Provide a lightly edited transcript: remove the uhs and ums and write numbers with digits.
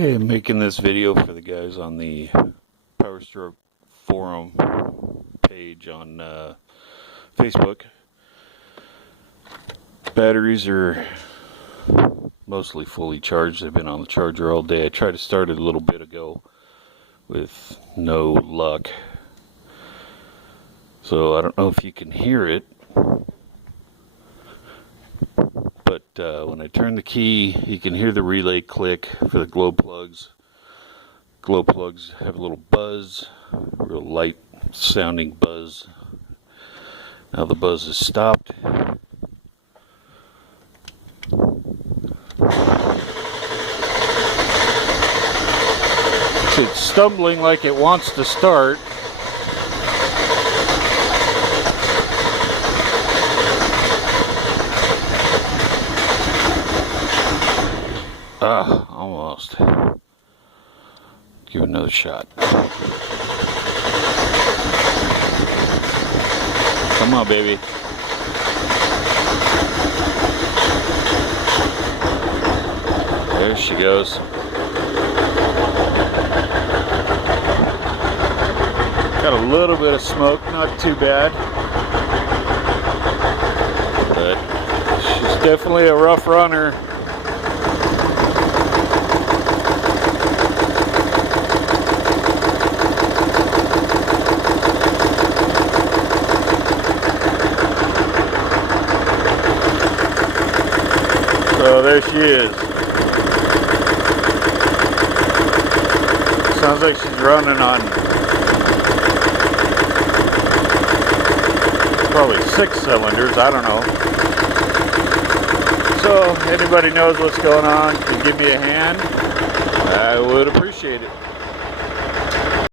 Okay, I'm making this video for the guys on the Power Stroke forum page on Facebook. Batteries are mostly fully charged. They've been on the charger all day. I tried to start it a little bit ago with no luck. So I don't know if you can hear it, but when I turn the key, you can hear the relay click for the glow plugs. Glow plugs have a little buzz, real light sounding buzz. Now the buzz has stopped. It's stumbling like it wants to start. Almost. Give it another shot. Come on, baby. There she goes. Got a little bit of smoke, not too bad. But she's definitely a rough runner. So there she is. Sounds like she's running on probably 6 cylinders, I don't know. So anybody knows what's going on, can you give me a hand? I would appreciate it.